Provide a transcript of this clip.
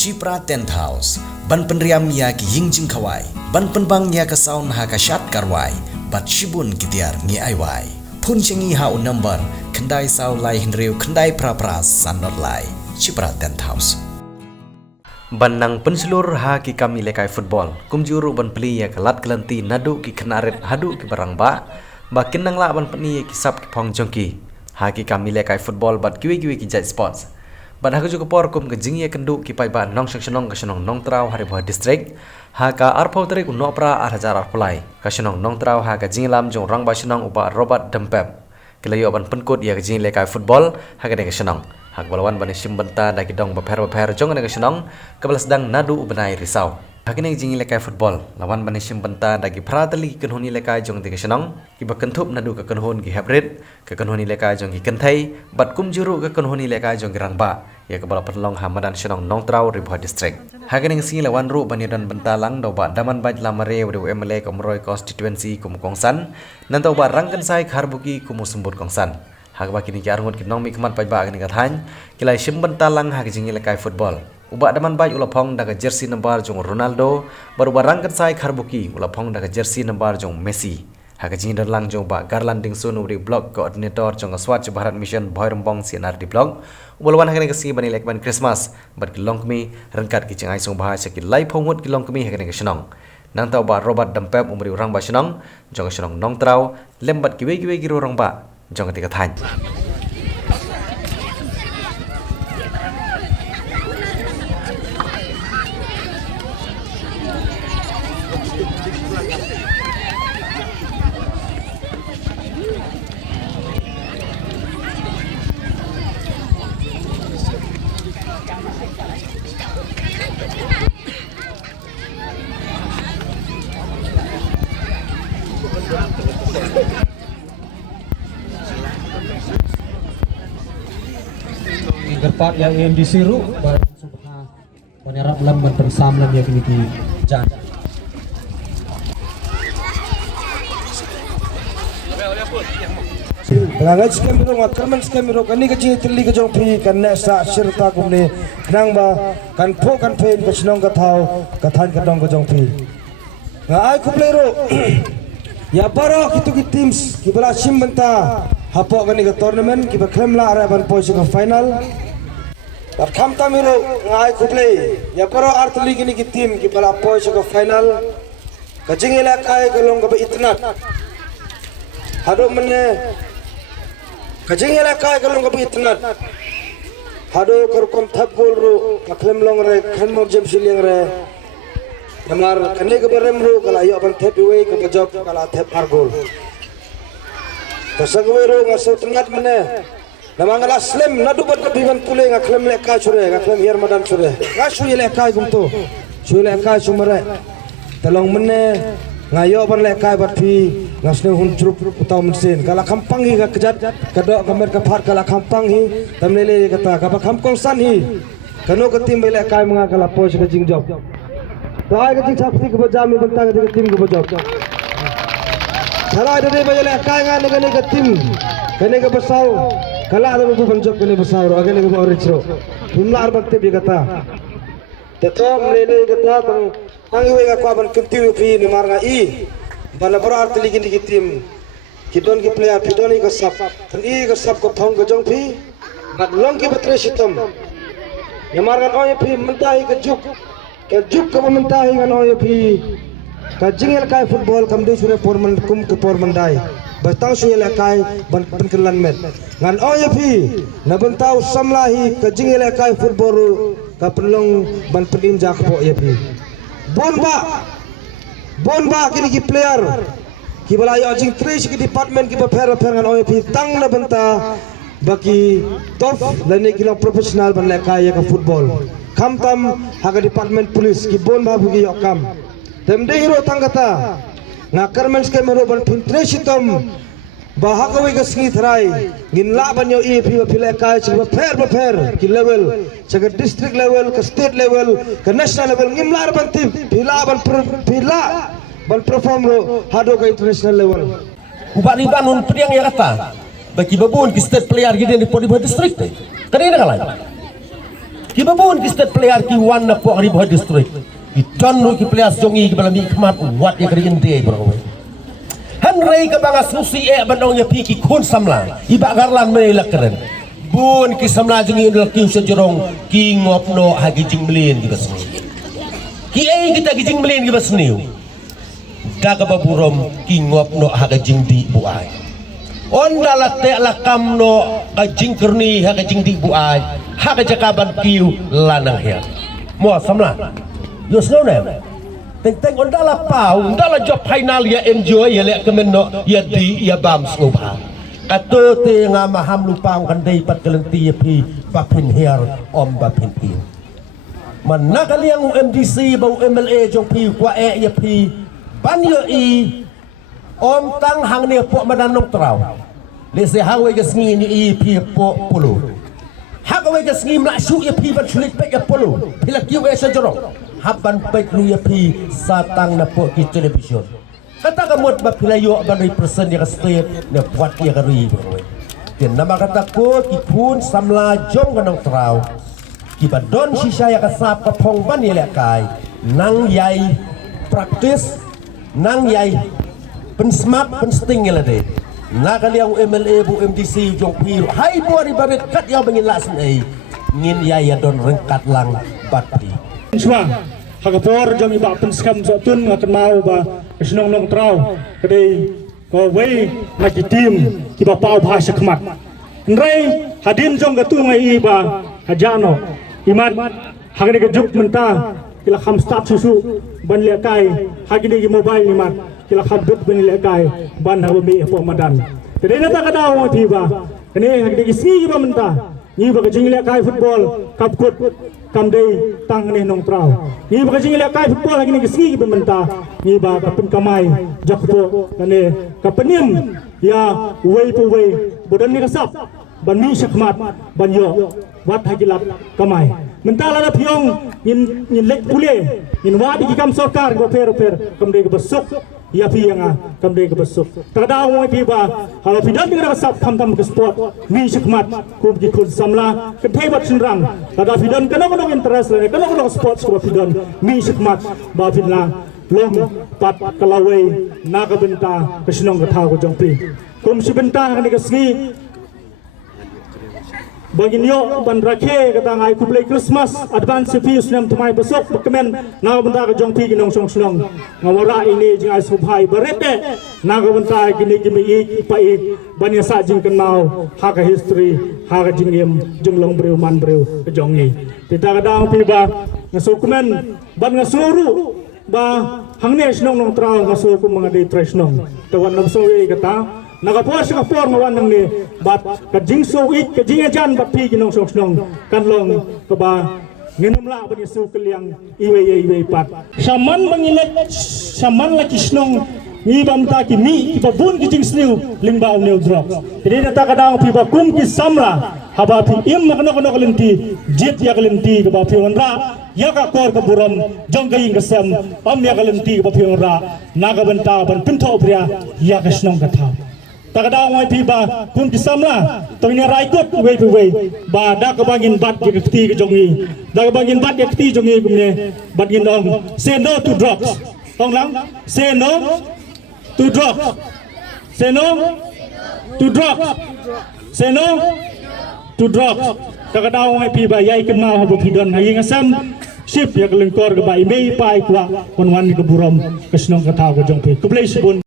Cipra Tent House, ban penriam ya ki yingjing kawai, ban penbang ya ka saun ha ka syat karwai, bat shibun kitiar ngi aiwai. Pun cengi ha un number, kendai sau lai hinriu kendai pra-pras sanot lai. Cipra Tent House. Banang penselur ha ki kami lekai football, kumjuru ban peli ya kelat kelanti nadu ki kenarit hadu ki barang ba kinang la ban peni ki sap ki pong jongki. Ha ki kami lekai football bat kiwi ki jai sports. Ban ha juga por kum ke jingi kendu ki pai ba nong seksionong nong trau hari bah district. Ha ka arpau tarik uno pra arhajar arpulai. Kasionong nong trau ha ka jingi lam jong rang ba senong uba Robert Dempep. Kelayo ban penkut ya ke jingi lekai football ha ka deng senong. Hak balawan bani simbenta dagi dong beper jong ne kesenong kebal sedang nadu ubenai risau. Hak ini jingi lekai football lawan bani simbenta dagi pratali kenhuni lekai jong de kesenong ki bakentup nadu ke kenhun ki hybrid ke kenhuni lekai jong ki kentai bat kum juru ke kenhuni lekai jong rangba ya kebal perlong hamadan senong nong trau ribuh district. Hak ini singi lawan ru bani dan bentalang do ba daman baj lamare wadu MLA komroi constituency kum kongsan nantau ba rangkan sai kharbuki kum sembut kongsan. Hak baki ni jarngut ki nong mi kemat pajba agni kathan kilai simben talang hak jingi lekai football uba daman baj ulapong daga jersey number jong Ronaldo baru barang kan sai kharbuki ulapong daga jersey number jong Messi hak jingi dalang jong ba Garland Dingsun uri blog coordinator jong Swatch Bharat Mission Bhoirambong CNR di blog ubulwan hak ni kasi bani lekban Christmas bat ki longkmi rengkat ki chengai song bahasa ki lai phongut ki longkmi hak ni senong nang tau ba Robert Dempep umri urang ba senong jong senong nong trau lembat ki we giru orang ba jong ketika tanya. Gerpat yang di siru baru subha menyerap lemban bersama yang kini di jan. Pelanggan skemiro makarman skemiro kani kecil teli kejong pi kan nesa serta kumne kenang ba kan po kan pen kesenong katau kathan kadong kejong pi. Ngai kuplero ya baro kitu ki teams kibala simbenta hapo kani ke tournament kiba kremla ara ban poisi ke final. Kam tamiro ngai kuple ya baro artli kini ki team kibala poisi ke final. Kajingila kai galong ke itnat. Hado mene kajingila kai galong ke itnat. Hado korkom thap gol ro kaklem long re khanmok jem siling re. Namar kane ke berem ro kala yo ban thap iwe ke job kala thap har gol. Tasagwe ro ngasau tengah mene. Namangala slim nadu bat kebiman pule ngaklem lekai chure ngaklem hier madan chure. Ngasu lekai gumto. Chure lekai sumere. Talong mene ngayo ban lekai bat pi ngasne hun trup utau mesin. Kala kampang hi kejat kadok kamer kapar kala kampang hi tamlele kata kapa kampong san hi. Kano ketim bele kai menga kala pos ke jing job. To ai ke jing sakti ke bajami bentang ke tim ke job. Salah dari bele kai ngan negane ke tim. Kene ke besau kala ada bu banjok kene besau agane ke orichro. Tumlar bakte bi kata. Tetom lele kata tang tangi ka kwa ban kuntiu pi ni marga i. Bala bora artli kini ke tim. Kidon ke player pidon ke sap. Tan i ke sap ko thong ke jong pi. Mat long ke batre sitam. Yamargan oye pi mentai ke juk ke mentai kan oye pi ka jingel kai football kam de sure porman kum ke pormandai batang sure kai ban penkelan met ngan oye pi na bentau samlahi ka jingel kai football ka penlong ban pedim jak po ye pi bonba kini ki player ki bala yo jing trish ki department ki per ngan oye pi tang na benta baki top lane kilo profesional ban lekai ka football kam tam haga department police ki bon ba bugi yokam tem de hero tangata ngakar men ske mero ban pintre sitom bahaga we gasngi thrai ngin la ban yo e pi lekai chi ba fer ki level chaga district level ka state level ka national level ngim lar ban tim pila ban perform ro hado ka international level Ubani banun priang ya kata bagi babun ki state player gede di Podiba district. Kanina kalai. ki babun ki state player ki wan na po ari boy district ki ton ro ki players jongi ki balami khmat wat ya kari inte bro Henry ka banga susi bandong ya pi ki kun samla iba garlan me lakren bun ki samla jongi dal ki sejorong ki ngopno hagi jing melin ki basni ki kita ki jing melin ki basni daga baburom ki ngopno hagi jing di buai on dalate lakamno ka jing kerni hagi jing di buai hagi jakaban kiu lanang hia mo samla yo snow ne teng on dala pau dala job final ya enjoy ya le kemenno ya di ya bam snoba kato te nga maham lupang kandai pat kelenti ya pi bapin hair om bapin pi man nakaliang MDC bau MLA jong pi kwa ya pi ban yo i om tang hang ne po madanong trau le se hawe ga sngi ni i pi po pulu hakawe ga sngi mla shu ya pi ban chulik pe ya pulu pila kiu e sa jorong haban baik lu ya pi satang na po ki television kata kamot ba pilayo ba represent ya state na buat ya kari bro tin nama kata ko ki pun samla jong kanang trau ki badon sisa ya kasap ka phong ban ya kai nang yai practice nang yai pen smart pen sting ya de na kaliang MLA bu MDC jong pi hai bo ri baret kat ya bangin lasin ai ngin yai ya don rengkat lang bat pi Semua hagapor jom iba penskam sotun ngakan mau ba senong nong trau kedai ko wei ngaki tim kiba pau bahasa kemat nrai hadin jong gatu ngai iba hajano imat hagani ke juk menta kila kham start susu ban le kai hagini ke mobile imat kila kham dut ban le kai ban hawo mi po madan kedai nata kadau tiba kene hagini ke si iba menta ni ba kajing le kai football kap kut kam dei tang ne nong trau ni ba kajing le kai football lagi ni geski bementa ni ba kapun kamai jakpo kane kapenim ya wei pu wei bodan ni kasap ban mi sakmat ban yo wat hagilat kamai mentala na phiong nin lek pule nin wadi ki kam sarkar go per kam dei besuk ya pianga kam dei besuk tada mo pi ba hala pidan ni kasap kam tam ke sport mi sakmat kum ki kun samla ke thaibat sinrang tada pidan kana interest le kana sports ko pidan mi sakmat ba pinla long pat kalawai naga benta kesenong katha ko jongpi kum si benta ni kesgi Bagin yo ban rakhe kata ngai ku play Christmas advance fees nam tumai besok bekemen naga benta ka jongpi ginong song slong ngawara ini jingai subhai barete naga benta gini gimi i pai banya sa jing kenau haka history haka jingiem jenglong breu man breu ke jongi kita kadang pi ba ngasukumen ban ngasuru ba hangne snong nong trao ngasuku mangadi tresnong tawan nam sowe kata nagapor sa kapor ngawan nang ni bat kajing so ik kajing ajan bat pi ginong song snong kanlong ka ba nginumla ba ni su kaliang iwe pat saman mangilet saman la kisnong ni bamta ki mi ki babun ki jing sniu lingba new drop jadi nata kadang pi ba kum ki samra haba pi im makno kono kalenti jit ya kalenti ka ba pi onra ya ka kor ka buram jong gai ngasam am ya kalenti ka ba pi onra naga banta ban pinto pria ya kasnong katha takada ngoi pi ba kum kisamla tonya raikut wei pi wei ba da ka bangin bat ki kti ki jongi da ka bangin bat ki kti jongi kumne bat gin dong say no to drugs tong lang say no to drugs say no to drugs say no to drugs takada ngoi pi ba yai ken mau habu pidon hayi ngasam ship ya kelengkor ka ba imei pai kwa konwan ka buram kasnong ka tao ko jong pi kublai sibun